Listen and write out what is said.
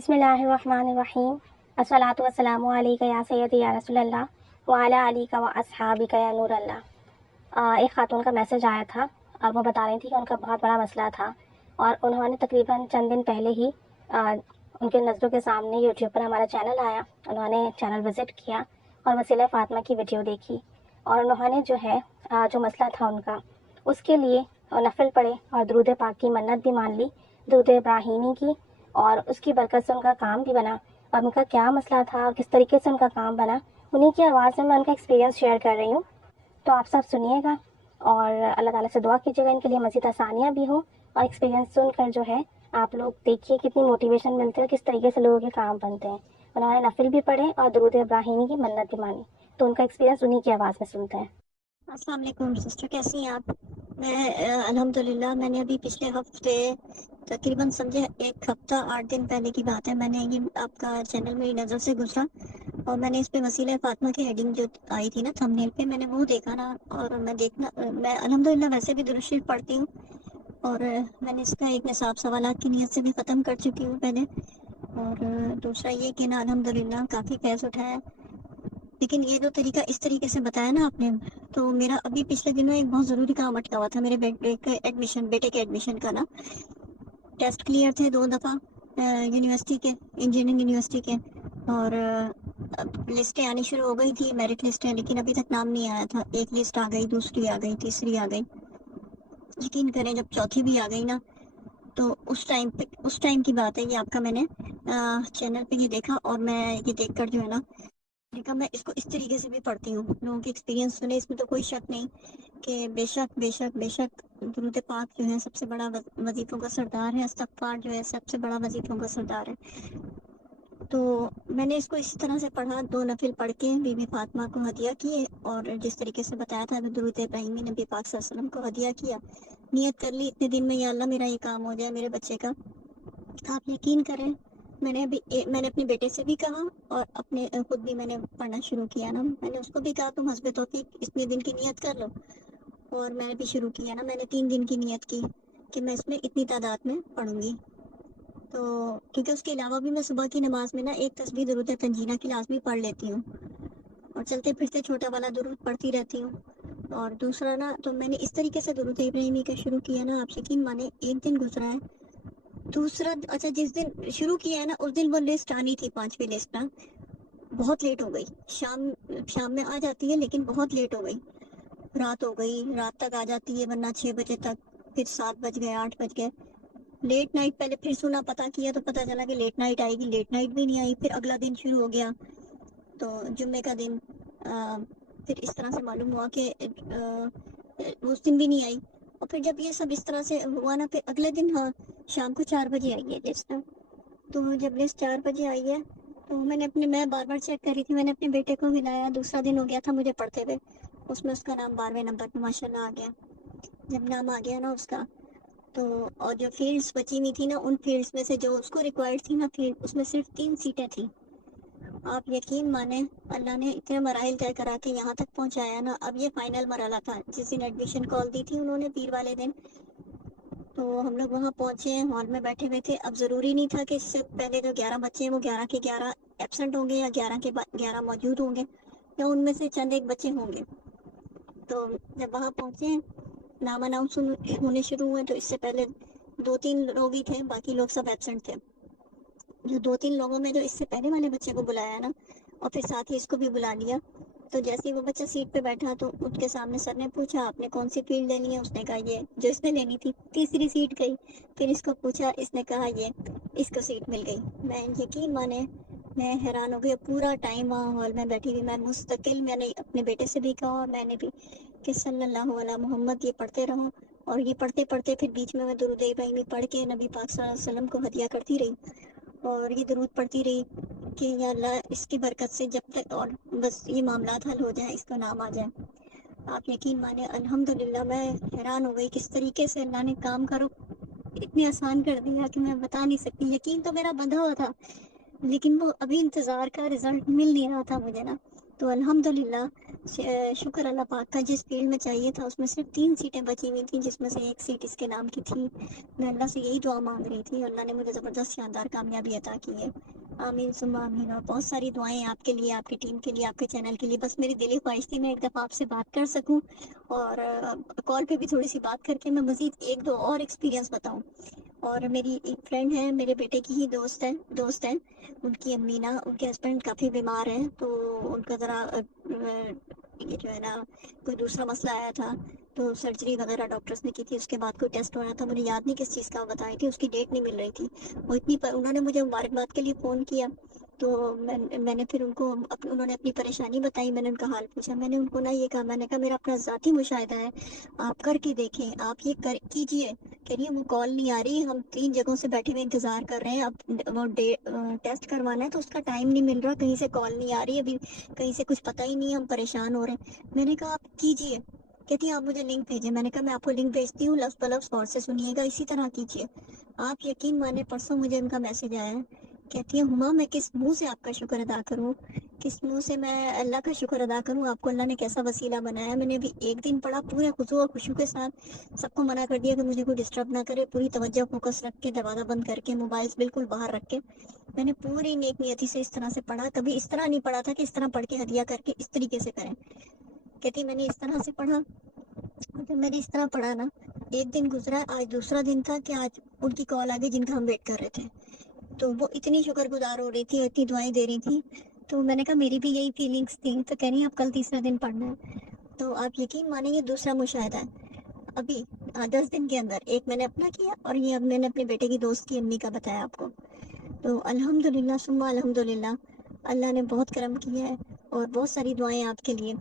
बिस्मिल्लाहिर्रहमानिर्रहीम। अस्सलातु वस्सलामु अलैका या सय्यदी या रसूल अल्लाह व अला आलिका व अस्हाबिका या नूर अल्लाह। एक खातून का मैसेज आया था और वो बता रही थी कि उनका बहुत बड़ा मसला था और उन्होंने तकरीबन चंद दिन पहले ही उनके नज़रों के सामने यूट्यूब पर हमारा चैनल आया। उन्होंने चैनल विज़िट किया और वसीला फ़ातिमा की वीडियो देखी और उन्होंने जो है जो मसला था उनका उसके लिए नफिल पढ़े और दरूद पाक की मन्नत भी मान ली, दरूद इब्राहीमी की, और उसकी बरकत से उनका काम भी बना। और उनका क्या मसला था और किस तरीके से उनका काम बना, उन्हीं की आवाज़ में मैं उनका एक्सपीरियंस शेयर कर रही हूँ। तो आप सब सुनिएगा और अल्लाह ताला से दुआ कीजिएगा इनके लिए मज़ीद आसानियाँ भी हों, और एक्सपीरियंस सुनकर जो है आप लोग देखिए कितनी मोटिवेशन मिलती है, किस तरीके से लोगों के काम बनते हैं। उन्होंने नफिल भी पढ़े और दरूद इब्राहीमी की मन्नत भी मानी, तो उनका एक्सपीरियंस उन्हीं की आवाज़ में सुनते हैं। अस्सलाम वालेकुम सिस्टर, कैसी हैं आप? मैं अल्हम्दुलिल्लाह, मैंने अभी पिछले हफ्ते तकरीबन समझे 1 हफ्ता 8 दिन पहले की बात है, मैंने ये आपका चैनल मेरी नज़र से गुजरा और मैंने इस पे वसीला फ़ातिमा की हेडिंग जो आई थी ना थंबनेल पे, मैंने वो देखा ना। और मैं अल्हम्दुलिल्लाह वैसे भी दुरूद शरीफ पढ़ती हूँ और मैंने इसका एक निसाब सवालात की नीयत से भी ख़त्म कर चुकी हूँ पहले। और दूसरा ये कि ना अल्हम्दुलिल्लाह काफ़ी फैज़ उठाया। लेकिन ये जो तरीका इस तरीके से बताया ना आपने, तो मेरा अभी पिछले दिनों एक बहुत ज़रूरी काम अटका हुआ था। मेरे बेटे के एडमिशन का ना टेस्ट क्लियर थे 2 दफ़ा यूनिवर्सिटी के, इंजीनियरिंग यूनिवर्सिटी के। और अब लिस्टें आनी शुरू हो गई थी, मेरिट लिस्टें, लेकिन अभी तक नाम नहीं आया था। एक लिस्ट आ गई, दूसरी आ गई, तीसरी आ गई। यकीन करें जब चौथी भी आ गई ना, तो उस टाइम की बात है ये आपका, मैंने चैनल पे ये देखा और मैं ये देख कर जो है ना देखा, मैं इसको इस तरीके से भी पढ़ती हूँ। लोगों के एक्सपीरियंस सुने, इसमें तो कोई शक नहीं कि बेशक बेशक बेशक दुरूद पाक जो है सबसे बड़ा वजीफ़ों का सरदार है, इस्तग़फ़ार जो है सबसे बड़ा वजीफ़ों का सरदार है। तो मैंने इसको इस तरह से पढ़ा, 2 नफिल पढ़ के बीबी फातिमा को हदिया किए और जिस तरीके से बताया था दुरूद इब्राहीमी नबी पाक सल्लल्लाहु अलैहि वसल्लम को हदिया किया। नियत कर ली इतने दिन में, या अल्लाह मेरा ये काम हो जाए मेरे बच्चे का। आप यकीन करें, मैंने अपने बेटे से भी कहा और अपने खुद भी मैंने पढ़ना शुरू किया ना। मैंने उसको भी कहा तुम हस्बे तौफीक इतने दिन की नियत कर लो, और मैंने भी शुरू किया ना। मैंने 3 दिन की नियत की कि मैं इसमें इतनी तादाद में पढ़ूंगी। तो क्योंकि उसके अलावा भी मैं सुबह की नमाज में ना एक तस्बीह दुरूद तंजीना की लाजमी पढ़ लेती हूँ और चलते फिरते छोटा वाला दुरूद पढ़ती रहती हूँ। और दूसरा ना, तो मैंने इस तरीके से दुरूद इब्राहीमी का शुरू किया ना, आप यकीन माने 1 दिन गुजरा है। दूसरा, अच्छा, जिस दिन शुरू किया है ना उस दिन वो लिस्ट आनी थी, 5वीं लिस्ट ना, बहुत लेट हो गई। शाम में आ जाती है लेकिन बहुत लेट हो गई, रात हो गई, रात तक आ जाती है, वरना 6 बजे तक, फिर 7 बज गए, 8 बज गए। लेट नाइट पहले फिर सुना, पता किया तो पता चला कि लेट नाइट आएगी, लेट नाइट भी नहीं आई। फिर अगला दिन शुरू हो गया, तो जुम्मे का दिन, फिर इस तरह से मालूम हुआ कि उस दिन भी नहीं आई। और फिर जब ये सब इस तरह से हुआ ना, फिर अगले दिन, हाँ, शाम को 4 बजे आई है लिस्ट ना। तो जब लिस्ट 4 बजे आई है, तो मैं बार बार चेक कर रही थी, मैंने अपने बेटे को हिलाया। दूसरा दिन हो गया था मुझे पढ़ते हुए, उसमें उसका नाम 12वें नंबर पे माशाल्लाह आ गया। जब नाम आ गया ना उसका, तो और जो फील्ड्स बची हुई थी ना, उन फील्ड्स में से जो उसको रिक्वायर्ड थी ना फील्ड, उसमें सिर्फ 3 सीटें थी। आप यकीन माने, अल्लाह ने इतने मराइल तय करा के यहाँ तक पहुँचाया ना। अब ये फाइनल मरहला था। जिस दिन एडमिशन कॉल दी थी उन्होंने, पीर वाले दिन, तो हम लोग वहाँ पहुँचे, हॉल में बैठे हुए थे। अब ज़रूरी नहीं था कि इससे पहले जो 11 बच्चे हैं वो 11 के 11 एब्सेंट होंगे या 11 के 11 मौजूद होंगे, या उनमें से चंद एक बच्चे होंगे। तो जब वहाँ पहुँचे, नाम अनाउंस होने शुरू हुए, तो इससे पहले 2-3 लोग ही थे, बाकी लोग सब एब्सेंट थे। जो 2-3 लोगों में जो इससे पहले वाले बच्चे को बुलाया ना, और फिर साथ ही इसको भी बुला लिया। तो जैसे ही वो बच्चा सीट पे बैठा, तो उसके सामने सर ने पूछा आपने कौन सी फील्ड लेनी है। उसने कहा ये जो इसने लेनी थी। तीसरी सीट गई। फिर इसको पूछा, इसने कहा ये, इसको सीट मिल गई। मैं यकीन माने, मैं हैरान हो गई। पूरा टाइम वहाँ हॉल में बैठी हुई मैं मुस्तकिल, मैंने अपने बेटे से भी कहा और मैंने भी, कि सल्लल्लाहु अला मोहम्मद ये पढ़ते रहो। और ये पढ़ते पढ़ते फिर बीच में मैं दुरूद इब्राहीमी पढ़ के नबी पाक सल्लल्लाहु अलैहि वसल्लम को हदिया करती रही और ये दरूद पढ़ती रही कि या अल्लाह इसकी बरकत से जब तक और बस ये मामला हल हो जाए, इसका नाम आ जाए। आप यकीन माने, अल्हम्दुलिल्लाह मैं हैरान हो गई किस तरीके से अल्लाह ने काम करो इतनी आसान कर दिया कि मैं बता नहीं सकती। यकीन तो मेरा बंधा हुआ था, लेकिन वो अभी इंतज़ार का रिज़ल्ट मिल नहीं रहा था मुझे ना। तो अल्हम्दुलिल्लाह شکر اللہ پاک کا، جس فیلڈ میں چاہیے تھا اس میں صرف 3 سیٹیں بچی ہوئی تھیں، جس میں سے ایک سیٹ اس کے نام کی تھی۔ میں اللہ سے یہی دعا مانگ رہی تھی، اللہ نے مجھے زبردست شاندار کامیابی عطا کی ہے۔ آمین ثم آمین، اور بہت ساری دعائیں آپ کے لیے، آپ کی ٹیم کے لیے، آپ کے چینل کے لیے۔ بس میری دلی خواہش تھی میں ایک دفعہ آپ سے بات کر سکوں، اور کال پہ بھی تھوڑی سی بات کر کے میں مزید ایک دو اور ایکسپیرینس بتاؤں۔ اور میری ایک فرینڈ ہے، میرے بیٹے کی ہی دوست ہے، ان کی امی نا، ان کے ہسبینڈ کافی بیمار ہیں، تو ان کا ذرا یہ جو ہے نا کوئی دوسرا مسئلہ آیا تھا، تو سرجری وغیرہ ڈاکٹرز نے کی تھی، اس کے بعد کوئی ٹیسٹ ہونا تھا، مجھے یاد نہیں کس چیز کا وہ بتائی تھی، اس کی ڈیٹ نہیں مل رہی تھی۔ وہ اتنی انہوں نے مجھے مبارکباد کے لیے فون کیا، تو میں نے پھر ان کو انہوں نے اپنی پریشانی بتائی، میں نے ان کا حال پوچھا، میں نے ان کو نا یہ کہا، میں نے کہا میرا اپنا ذاتی مشاہدہ ہے، آپ کر کے دیکھیں، آپ یہ کیجئے۔ کہہ رہی ہے وہ کال نہیں آ رہی، ہم 3 جگہوں سے بیٹھے ہوئے انتظار کر رہے ہیں، اب وہ ٹیسٹ کروانا ہے تو اس کا ٹائم نہیں مل رہا، کہیں سے کال نہیں آ رہی، ابھی کہیں سے کچھ پتہ ہی نہیں ہے، ہم پریشان ہو رہے ہیں۔ میں نے کہا آپ کیجئے، کہتی ہیں آپ مجھے لنک بھیجیں۔ میں نے کہا میں آپ کو لنک بھیجتی ہوں، لفظ بلفظ غور سے سنیے گا، اسی طرح کیجئے۔ آپ یقین مانے پرسوں مجھے ان کا میسج آیا ہے، کہتی ہیں ہما میں کس منہ سے آپ کا شکر ادا کروں، کس منہ سے میں اللہ کا شکر ادا کروں، آپ کو اللہ نے کیسا وسیلہ بنایا۔ میں نے ابھی ایک دن پڑھا، پورے خضوع و خشوع کے ساتھ سب کو منع کر دیا کہ مجھے کوئی ڈسٹرب نہ کرے، پوری توجہ فوکس رکھ کے، دروازہ بند کر کے، موبائلز بالکل باہر رکھ کے میں نے پوری نیک نیتی سے اس طرح سے پڑھا، کبھی اس طرح نہیں پڑھا تھا کہ اس طرح پڑھ کے ہدیہ کر کے اس طریقے سے کریں۔ کہتی میں نے اس طرح سے پڑھا، جب میں نے اس طرح پڑھا نا، ایک دن گزرا، آج دوسرا دن تھا کہ آج ان کی کال آ گئی جن کا ہم ویٹ کر رہے تھے، تو وہ اتنی شکر گزار ہو رہی تھی اور اتنی دعائیں دے رہی تھی، تو میں نے کہا میری بھی یہی فیلنگس تھی، تو کہہ رہی ہیں اب کل تیسرا دن پڑھنا ہے۔ تو آپ یقین مانیں گے دوسرا مشاہدہ ہے ابھی 10 دن کے اندر، ایک میں نے اپنا کیا اور یہ اب میں نے اپنے بیٹے کی دوست کی امی کا بتایا آپ کو۔ تو الحمدللہ ثم الحمدللہ، اللہ نے بہت کرم کیا ہے، اور بہت ساری دعائیں آپ کے لیے۔